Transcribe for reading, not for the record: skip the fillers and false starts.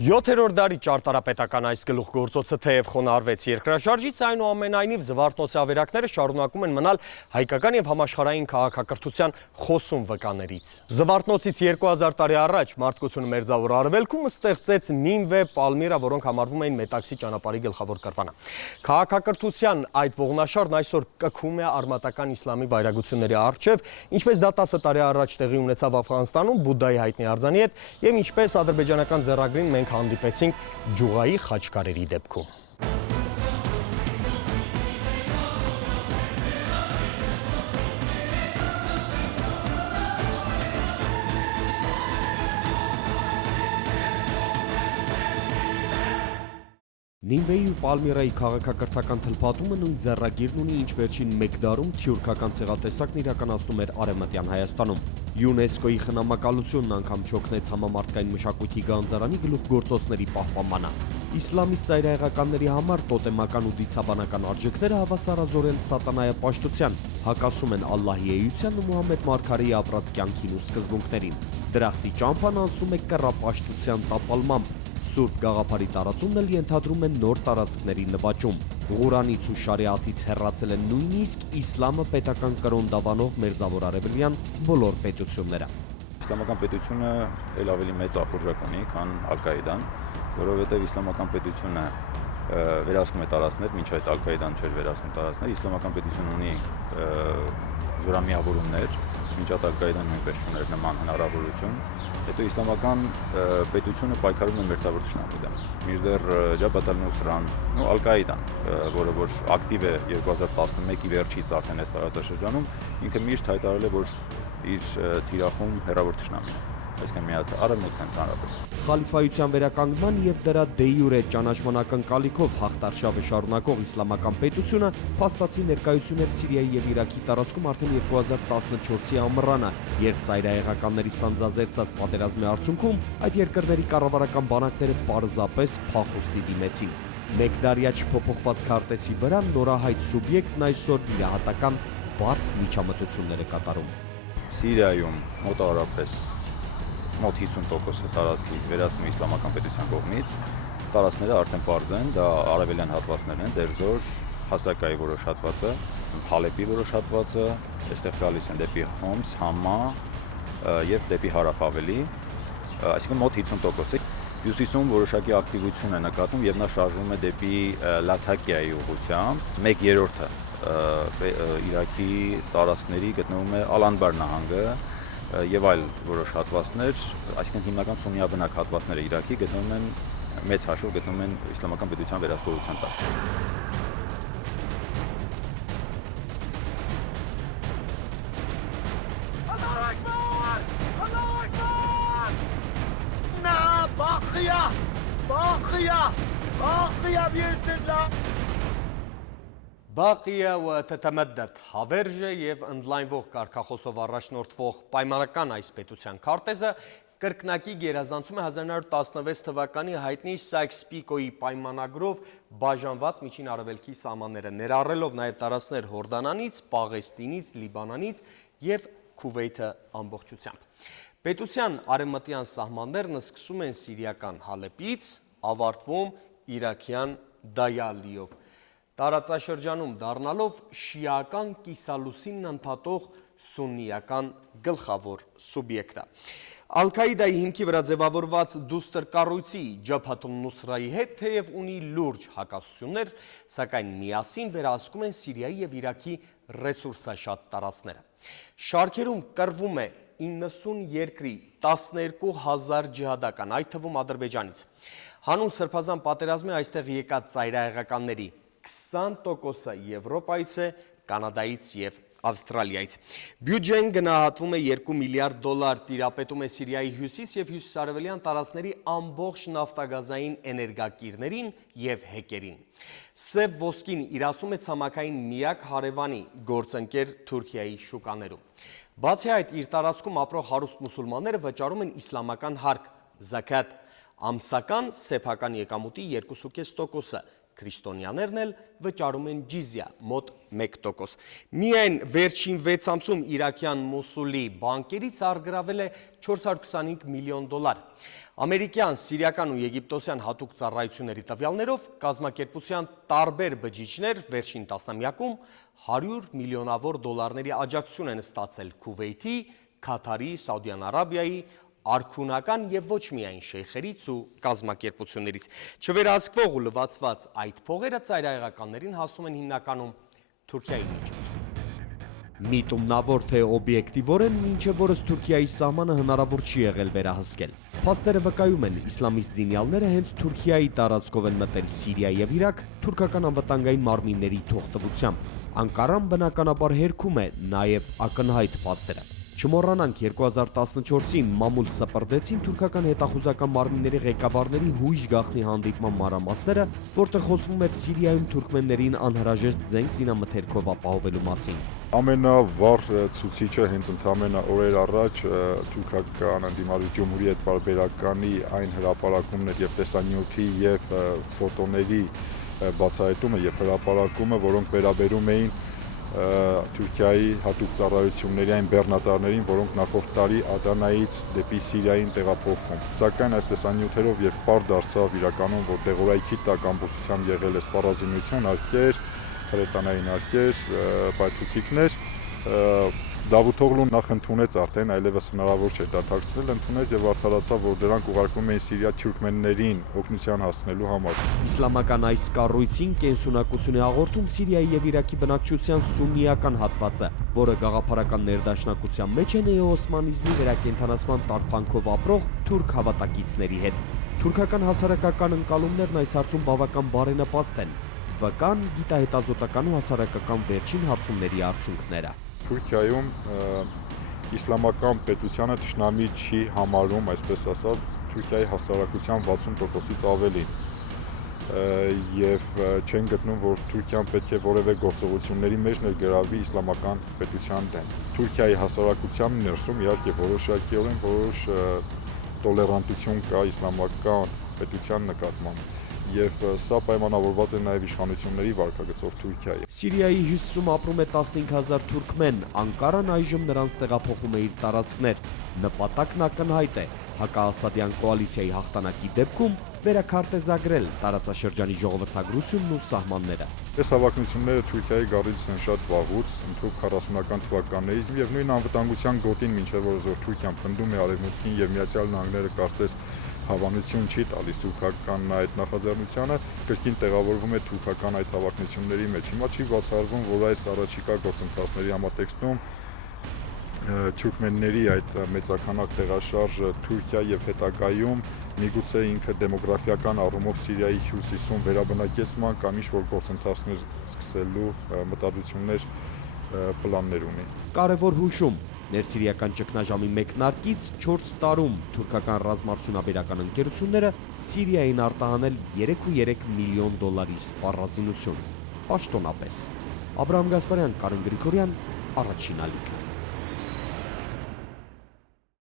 7-րդ դարի ճարտարապետական այս գլուխգործոցը թեև խոնարհվեց երկրաշարժից, այնուամենայնիվ զվարթնոցի ավերակները շարունակում են մնալ հայկական եւ համաշխարհային քաղաքակրթության խոսուն վկաներից։ Զվարթնոցից 2000 տարի առաջ մարդկությունը մերձավոր արևելքում ստեղծեց Նինվե, Պալմիրա, որոնք համարվում էին Մետաքսի ճանապարհի գլխավոր կրպանը։ Քաղաքակրթության այդ ողնաշարն այսօր կքում է արմատական իսլամի վայրագությունների առջև, ինչպես դա 10 տարի առաջ տեղի ունեցավ Աֆղանստանում Բուդդայի հայտնի արձանի հետ եւ ինչպես ադրբեջանական ձեռագրին մենք հանդիպեցինք Ջուղայի խաչքարերի դեպքում։ Նինվեի ու Պալմիրայի քաղաքակրթական թլփատումը նույն ձեռագիրն ունի, ինչ վերջին մեկ դարում թյուրքական ցեղատեսակն իրականացնում էր Արևմտյան Հայաստանում։ ՅՈՒՆԵՍԿՕ-ի խնամակալությունն անգամ չօգնեց համամարտկային մշակույթի գանձարանի գլուխգործոցների պահպանմանը։ Իսլամիստ ծայրահեղականների համար տոտեմական ու դիցաբանական արժեքները հավասարազոր են սատանայապաշտության, հակասում են Ալլահի էությանը, Մուհամմեդ մարգարեի ապրած կյանքին ու սկզբունքներին։ Դրախտի ճամփան անցնում է կռապաշտության տապալմամբ։ Սուրբ գաղափարի տարածումն էլ ենթադրում են նոր տարածքների նվաճում։ Ղուրանից ու շարիաթից հեռացել են նույնիսկ իսլամը պետական կրոն դավանող մերձավոր արևելյան բոլոր պետությունները։ Իսլամական պետությունը էլ ավելի մեծ ախորժակ ունի, քան Ալ-Կաիդան, որովհետև իսլամական պետությունը վերահսկում է տարածքներ, մինչ այդ Ալ-Կաիդան չէր վերահսկում տարածքներ, իսլամական պետությունը ունի զորամիավորումներ, մինչ այդ Ալ-Կաիդան նույնպես չուներ նման հնարավորություն։ Հետո իսլամական պետությունը պայքարում է մերձավոր թշնամու դեմ։ Մինչդեռ Ջաբհաթ ալ-Նուսրան ու Ալ-Կաիդան, որը որ ակտիվ է 2011-ի վերջից արդեն այս տարածաշրջանում, ինքը միշտ հայտարարել է, որ իր թիրախում հեռավոր թշնամի է, այսինքն միացյալ արևմուտքն ընդհանրապես։ Խալիֆայության վերականգնման եւ դրա դե յուրե ճանաչման ակնկալիքով հաղթարշավը շարունակող իսլամական պետությունը փաստացի ներկայություն էր Սիրիայի եւ Իրաքի տարածքում արդեն 2014-ի ամռանը, երբ ծայրահեղականների սանձազերծած պատերազմի արդյունքում այդ երկրների կառավարական բանակները պարզապես փախուստի դիմեցին։ Մեկդարյա չփոփոխված քարտեզի վրա նորահայտ սուբյեկտն այսօր իրահատական բարդ միջամտություններ է կատարում։ Սիրիայում մոտավորապես մոտ 50% տարածքի վերահսկում է իսլամական պետության կողմից, տարածքները արդեն պարզ են, դա արևելյան հատվածներն են, Դերզոր, Հասակայի որոշ հատվածը, Հալեպի որոշ հատվածը, այստեղ գալիս են դեպի Հոմս, Համա եւ դեպի հարավ ավելի, այսինքն մոտ 50%-ը։ Հյուսիսում որոշակի ակտիվություն է նկատվում եւ նա շարժվում է դեպի Լաթակիայի ուղղությամբ, 1/3-ը Իրաքի տարածքների գտնվում է Ալ-Անբար նահանգը եւ այլ որոշ հատվածներ, այսինքն հիմնական սուննիաբնակ հատվածները Իրաքի գտնվում են մեծ հաշվով գտնվում են իսլամական պետության վերահսկողության տակ։ Բաղիա ու թթմդդ հավերժ է և ընդլայնվող կարգախոսով առաջնորդվող պայմանական այս պետության քարտեզը կրկնակի գերազանցում է 1916 թվականի հայտնի Սայքս-Պիկոյի պայմանագրով բաժանված միջին արևելքի սահմանները, ներառելով նաև տարածքներ Հորդանանից, Պաղեստինից, Լիբանանից և Քուվեյթը ամբողջությամբ։ Պետության արևմտյան սահմաններն սկսում են սիրիական Հալեպից, ավարտվում իրաքյան Դայալիով, տարածաշրջանում դառնալով շիական կիսալուսինն ընդհատող սուննիական գլխավոր սուբյեկտը։ Ալ-Կաիդայի հիմքի վրա ձևավորված դուստր կառույցի Ջաբհաթ ալ-Նուսրայի հետ թեև ունի լուրջ հակասություններ, սակայն միասին վերահսկում են Սիրիայի և Իրաքի ռեսուրսաշատ տարածքները։ Շարքերում կռվում է 90 երկրի 12,000 ջիհադական, այդ թվում Ադրբեջանից։ Հանուն սրբազան պատերազմի այստեղ եկած ծայրահեղականների 20%-ը Եվրոպայից է, Կանադայից և Ավստրալիայից։ Բյուջեն գնահատվում է $2 միլիարդ, տիրապետում է Սիրիայի հյուսիս և հյուսիսարևելյան տարածքների ամբողջ նավթագազային էներգակիրներին և հեկերին։ Սև ոսկին իրացում է ցամաքային միակ հարևանի գործընկեր Թուրքիայի շուկաներում։ Բացի այդ, իր տարածքում ապրող հարուստ մուսուլմանները վճարում են իսլամական հարկ, զաքաթ, ամսական սեփական եկամուտի 2,5%-ը, քրիստոնյաներն էլ վճարում են ջիզյա, մոտ 1%։ Միայն վերջին 6 ամսում Իրաքյան Մոսուլի բանկերից առգրավել է 425 միլիոն դոլար։ Ամերիկյան, սիրիական ու եգիպտոսյան հատուկ ծառայությունների տվյալներով կազմակերպության տարբեր բջիջներ վերջին տասնամյակում 100 միլիոնավոր դոլարների աջակցություն են ստացել Քուվեյթի, Քաթարի, Սաուդյան Արաբիայի, արքունական եւ ոչ միայն շեյխերից ու կազմակերպություններից։ Չվերահսկվող ու լվացված այդ փողերը ծայրահեղականներին հասնում են հիմնականում Թուրքիայի միջոցով։ Միտումնավոր թե օբյեկտիվորեն մինչև օրս Թուրքիայի սահմանը հնարավոր չի եղել վերահսկել։ Փաստերը վկայում են, իսլամիստ զինյալները հենց Թուրքիայի տարածքով են մտել Սիրիա եւ Իրաք թուրքական անվտանգային մարմինների թողտվությամբ։ Անկարան բնականաբար հերքում է նաեւ ակնհայտ փաստերը։ Չմոռանանք 2014-ին մամուլ սպրդեցին թուրքական հետախուզական մարմինների ղեկավարների հույժ գաղտնի հանդիպման մանրամասները, որտեղ խոսվում էր Սիրիայում թուրքմեններին անհրաժեշտ զենք զինամթերքով ապահովելու մասին։ Ամենավառ ցուցիչը հենց ընդամենը օրեր առաջ թուրքական ընդդիմադիր Ջումհուրիետ պարբերականի այն հրապարակումներ եւ տեսանյութի եւ ֆոտոների բացահայտումը եւ հրապարակումը, որոնք վերաբերում էին Թուրքիայի հատուկ ծառայությունների այն բեռնատարներին, որոնք նախորդ տարի Ադանայից դեպի Սիրիային տեղափոխվում։ Սակայն այս տեսանյութերով երբ պար դարձավ իրականում, որ տեղորայքի տակ ամբողջությամբ եղել է սպառազինություն, արկեր, հրետանային արկեր, պայթուցիկներ, Դավութօղլուն նախ ընդունեց արդեն, այլևս հնարավոր չէ դադարեցնել, ընդունեց եւ արդարացավ, որ դրանք ուղարկվում էին Սիրիա թուրքմեններին օգնության հասնելու համար։ Իսլամական այս կառույցին կենսունակություն է հաղորդում Սիրիայի եւ Իրաքի բնակչության սուննիական հատվածը, որը գաղափարական ներդաշնակության մեջ է նեոօսմանիզմի վերակենդանացման տարփանքով ապրող թուրք հավատակիցների հետ։ Թուրքական հասարակական ընկալումներն այս հարցում բավական բարենպաստ են։ Վկան գիտահետազոտական ու հասարակական վերջին հարցումների արդյունքները։ Թուրքիայում իսլամական պետությանը թշնամի չի համարում, այսպես ասած, Թուրքիայի հասարակության 60%-ից ավելին եւ չեն գտնում, որ Թուրքիան պետք է որևէ գործողությունների մեջ ներգրավվի իսլամական պետության դեմ։ Թուրքիայի հասարակության ներսում իհարկե որոշակիորեն որոշ տոլերանտություն կա իսլամական պետության նկատմամբ։ Եվ սա պայմանավորված է նաև իշխանությունների վարքագծով Թուրքիայի։ Սիրիայի հյուսիսում ապրում է 15,000 թուրքմեն, Անկարան այժմ նրանց տեղափոխում է իր տարածքներ։ Նպատակն ակնհայտ է՝ հակաասադյան կոալիցիայի հաղթանակի դեպքում վերաքարտեզագրել տարածաշրջանի ժողովրդագրությունն ու սահմանները։ Այս հավակնությունները Թուրքիայի գառից են շատ վաղուց, ընդհանուր 40-ական թվականներից եւ նույն անվտանգության գոտին մինչեւ որ Թուրքիան փնտում է Արևմուտքին եւ Միացյալ Նահանգները կարծես հավանություն չի տալիս թուրքական այդ նախաձեռնությանը, կրկին տեղավորվում է թուրքական այդ հավակնությունների մեջ։ Հիմա չի բացառվում, որ այս առաջիկա գործընթացների համատեքստում թուրքմենների այդ մեծականակ տեղաշարժը Թուրքիա եւ հետագայում միգուցե ինքը դեմոգրաֆիական առումով Սիրիայի հյուսիսում վերաբնակեցման կամ ինչ-որ գործընթացներ սկսելու մտադրություններ, պլաններ ունի։ Կարևոր հուշում, ներսիրիական ճգնաժամի մեկնարկից 4 տարում թուրքական ռազմարդյունաբերական ընկերությունները Սիրիային արտահանել 3.3 միլիոն դոլարի սպառազինություն, պաշտոնապես։ Աբրահամ Գասպարյան, Կարեն Գրիգորյան, Առաջին ալիքը։